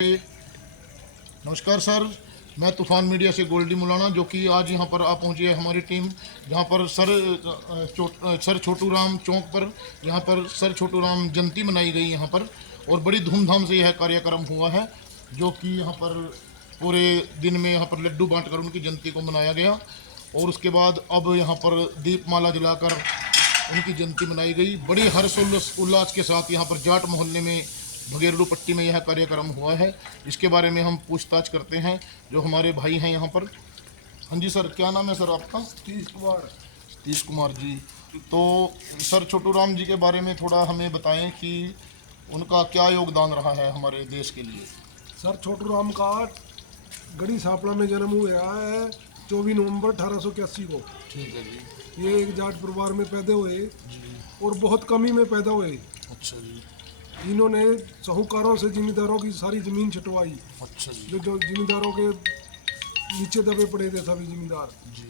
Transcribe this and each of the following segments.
नमस्कार सर, मैं तूफान मीडिया से गोल्डी मुलाना, जो कि आज यहाँ पर आ पहुँची है हमारी टीम, जहाँ पर सर छोटू राम चौक पर यहाँ पर सर छोटू राम जयंती मनाई गई यहाँ पर, और बड़ी धूमधाम से यह कार्यक्रम हुआ है, जो कि यहाँ पर पूरे दिन में यहाँ पर लड्डू बांटकर उनकी जयंती को मनाया गया। और उसके बाद अब यहाँ पर दीपमाला जलाकर उनकी जयंती मनाई गई। बड़ी हर्ष उल्लास के साथ यहाँ पर जाट मोहल्ले में भगेरडू पट्टी में यह कार्यक्रम हुआ है। इसके बारे में हम पूछताछ करते हैं जो हमारे भाई हैं यहाँ पर। हाँ जी सर, क्या नाम है सर आपका? सतीश कुमार जी। तो सर छोटू राम जी के बारे में थोड़ा हमें बताएं कि उनका क्या योगदान रहा है हमारे देश के लिए। सर छोटू राम का गढ़ी सापड़ा में जन्म हुआ है 24 नवंबर 1881 को। ठीक है जी। ये एक जाट परिवार में पैदा हुए और बहुत कमी में पैदा हुए। अच्छा जी। इन्होंने साहूकारों से जिम्मेदारों की सारी जमीन छटवाई। अच्छा जी। जो जिम्मेदारों के नीचे दबे पड़े थे सभी जिम्मेदार जी।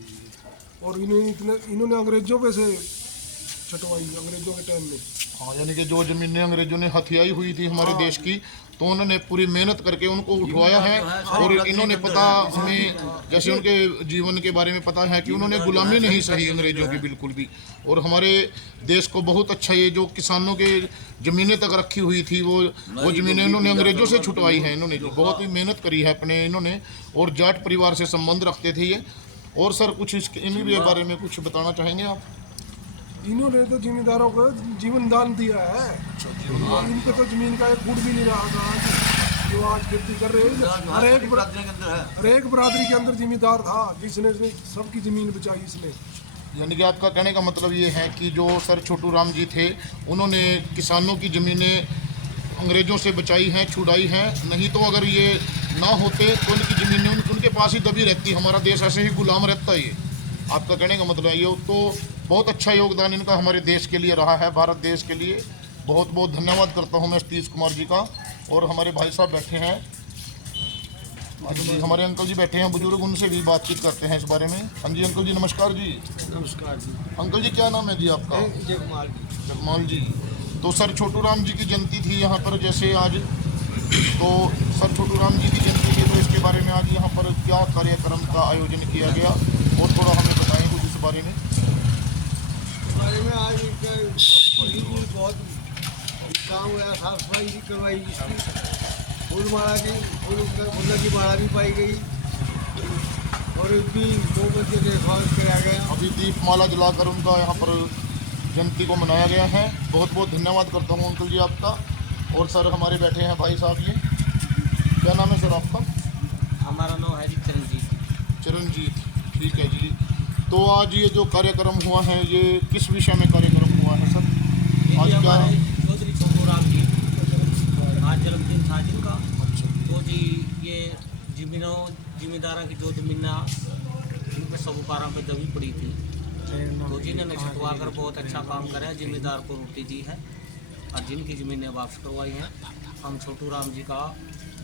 और इन्होंने अंग्रेजों पे से छटवाई अंग्रेजों के टाइम में। हाँ, यानी कि जो जमीनें अंग्रेजों ने हथियाई हुई थी हमारे देश की, तो उन्होंने पूरी मेहनत करके उनको उठवाया है। और इन्होंने पता हमें जैसे उनके जीवन के बारे में पता है कि उन्होंने गुलामी नहीं सही अंग्रेजों की बिल्कुल भी। और हमारे देश को बहुत अच्छा, ये जो किसानों के ज़मीनें तक रखी हुई थी वो ज़मीनें इन्होंने अंग्रेजों से छुटवाई हैं। इन्होंने बहुत ही मेहनत करी है अपने इन्होंने, और जाट परिवार से संबंध रखते थे ये। और सर कुछ इनके बारे में कुछ बताना चाहेंगे आप? इन्होंने तो जिम्मेदारों को जीवन दान दिया है। इनके तो जमीन का एक फुट भी नहीं रहा था। जो आज खेती कर रहे हैं हर एक बरादरी के अंदर जिम्मेदार था, जिसने सबकी जमीन बचाई इसने। यानी कि आपका कहने का मतलब ये है कि जो सर छोटू राम जी थे उन्होंने किसानों की ज़मीनें अंग्रेज़ों से बचाई हैं, छुड़ाई हैं। नहीं तो अगर ये ना होते तो उनकी ज़मीनें उनके पास ही दबी रहती, हमारा देश ऐसे ही गुलाम रहता। ये आपका कहने का मतलब है। ये तो बहुत अच्छा योगदान इनका हमारे देश के लिए रहा है, भारत देश के लिए। बहुत बहुत धन्यवाद करता हूँ मैं सतीश कुमार जी का। और हमारे भाई साहब बैठे हैं, जी हमारे अंकल जी बैठे हैं बुजुर्ग, उनसे भी बातचीत करते हैं इस बारे में। हाँ जी अंकल जी, नमस्कार जी। नमस्कार जी। अंकल जी क्या नाम है जी आपका? जगमाल जी। तो सर छोटू राम जी की जयंती थी यहाँ पर जैसे आज, तो सर छोटू राम जी की जयंती थी, तो इसके बारे में आज यहाँ पर क्या कार्यक्रम का आयोजन किया गया और थोड़ा हमें बताएं कुछ इस बारे में। आज बहुत काम हुआ, साफ सफाई करवाई, इसकी फूल माला की फूलों की माला भी पाई गई और भी 2 बजे के स्वागत किया गया। अभी दीपमाला जलाकर उनका यहाँ पर जयंती को मनाया गया है। बहुत बहुत धन्यवाद करता हूँ अंकल जी आपका। और सर हमारे बैठे हैं भाई साहब, ये क्या नाम है सर आपका? हमारा नाम है जी चरणजीत। ठीक है जी। तो आज ये जो कार्यक्रम हुआ है ये किस विषय में कार्यक्रम हुआ है सर? आज क्या चौधरी छोटू राम जी आज जन्मदिन था जिनका। तो जी ये जिम्मेदारों की जो जमीना इन पे साहूकारों पे दबी पड़ी थी, तो जिन्होंने छुटवा कर बहुत अच्छा काम करा, जिम्मेदार को रोटी दी है और जिनकी ज़मीनें वापस करवाई हैं। हम छोटू राम जी का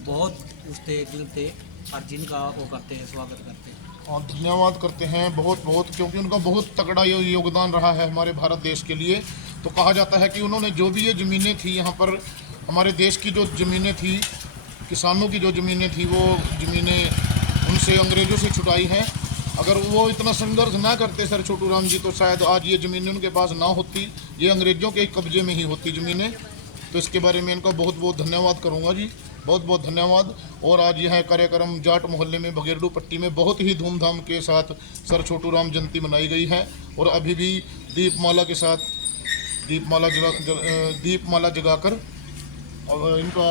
बहुत उसते दिल थे और जिनका वो करते हैं, स्वागत करते हैं और धन्यवाद करते हैं बहुत बहुत, क्योंकि उनका बहुत तगड़ा योगदान रहा है हमारे भारत देश के लिए। तो कहा जाता है कि उन्होंने जो भी ये ज़मीनें थी यहाँ पर, हमारे देश की जो ज़मीनें थी, किसानों की जो ज़मीनें थी, वो ज़मीनें उनसे अंग्रेज़ों से छुटाई हैं। अगर वो इतना संघर्ष ना करते सर छोटू राम जी, तो शायद आज ये ज़मीनें उनके पास ना होती, ये अंग्रेज़ों के कब्जे में ही होती ज़मीनें। तो इसके बारे में इनका बहुत बहुत धन्यवाद करूँगा जी, बहुत बहुत धन्यवाद। और आज यह कार्यक्रम जाट मोहल्ले में भगेरडू पट्टी में बहुत ही धूमधाम के साथ सर छोटू राम जयंती मनाई गई है। और अभी भी दीपमाला के साथ दीपमाला जगाकर और इनका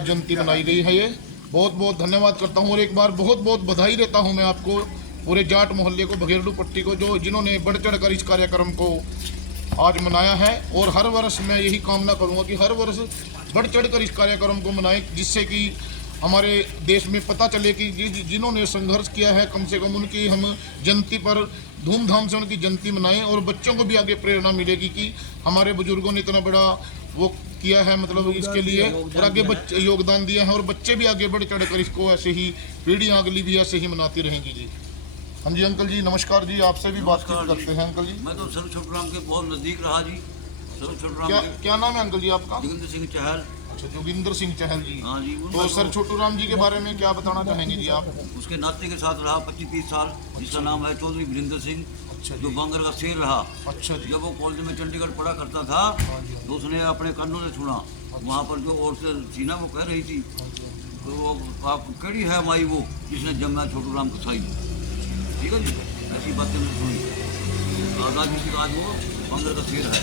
जयंती मनाई गई है। ये बहुत बहुत धन्यवाद करता हूँ। और एक बार बहुत बहुत बधाई देता हूँ मैं आपको, पूरे जाट मोहल्ले को, भगेरडू पट्टी को, जिन्होंने बढ़ चढ़ कर इस कार्यक्रम को आज मनाया है। और हर वर्ष मैं यही कामना करूँगा कि हर वर्ष बढ़ चढ़ कर इस कार्यक्रम को मनाएं, जिससे कि हमारे देश में पता चले कि जिन्होंने संघर्ष किया है, कम से कम उनकी हम जयंती पर धूमधाम से उनकी जयंती मनाएं। और बच्चों को भी आगे प्रेरणा मिलेगी कि हमारे बुजुर्गों ने इतना बड़ा वो किया है, मतलब इसके लिए, और आगे बच्चे योगदान दिया है। और बच्चे भी आगे बढ़ चढ़ कर इसको ऐसे ही, पीढ़ियाँ अगली भी ऐसे ही मनाती रहेंगी जी। हाँ जी अंकल जी, नमस्कार जी। आपसे भी बातचीत करते हैं अंकल जी। मैं तो सर छोटू राम के बहुत नज़दीक रहा जी। सर छोटू राम क्या नाम है अंकल जी आपका? जोगिंदर सिंह चहल। अच्छा, जोगिंदर सिंह चहल जी। हाँ जी, तो सर छोटू राम जी के बारे में क्या बताना चाहेंगे जी आप? उसके नाते के साथ रहा 25-30 साल, जिसका नाम है चौधरी वीरेंद्र सिंह, अच्छा जो बांगर का शेर रहा। अच्छा जी। जब वो कॉलेज में चंडीगढ़ पढ़ा करता था तो उसने अपने कानों से सुना, वहाँ पर जो औरतें थी ना वो कह रही थी, तो वो आप कड़ी है माई वो जिसने जम्मा छोटू राम कसाई, ठीक है जी, ऐसी बातें मैंने सुनी। आज़ादी के बाद वो बांगर का शेर है।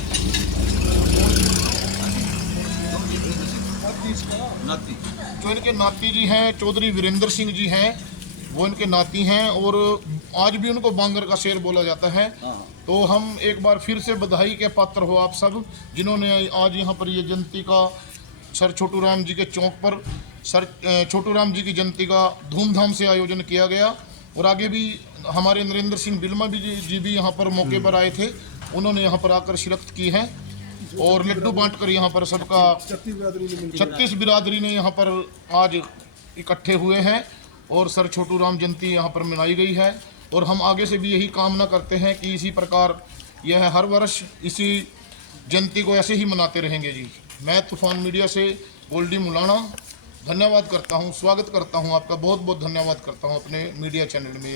नाती जो इनके नाती जी हैं चौधरी वीरेंद्र सिंह जी हैं, वो इनके नाती हैं और आज भी उनको बांगर का शेर बोला जाता है। हाँ। तो हम एक बार फिर से बधाई के पात्र हो आप सब, जिन्होंने आज यहाँ पर ये जयंती का सर छोटू राम जी के चौक पर सर छोटू राम जी की जयंती का धूमधाम से आयोजन किया गया। और आगे भी हमारे नरेंद्र सिंह बिल्मा जी भी यहाँ पर मौके पर आए थे, उन्होंने यहाँ पर आकर शिरकत की है और लड्डू बांटकर यहाँ पर सबका 36 बिरादरी ने यहाँ पर आज इकट्ठे हुए हैं और सर छोटू राम जयंती यहाँ पर मनाई गई है। और हम आगे से भी यही कामना करते हैं कि इसी प्रकार यह हर वर्ष इसी जयंती को ऐसे ही मनाते रहेंगे जी। मैं तूफान मीडिया से गोल्डी मुलाना धन्यवाद करता हूँ, स्वागत करता हूँ आपका, बहुत बहुत धन्यवाद करता हूँ अपने मीडिया चैनल में।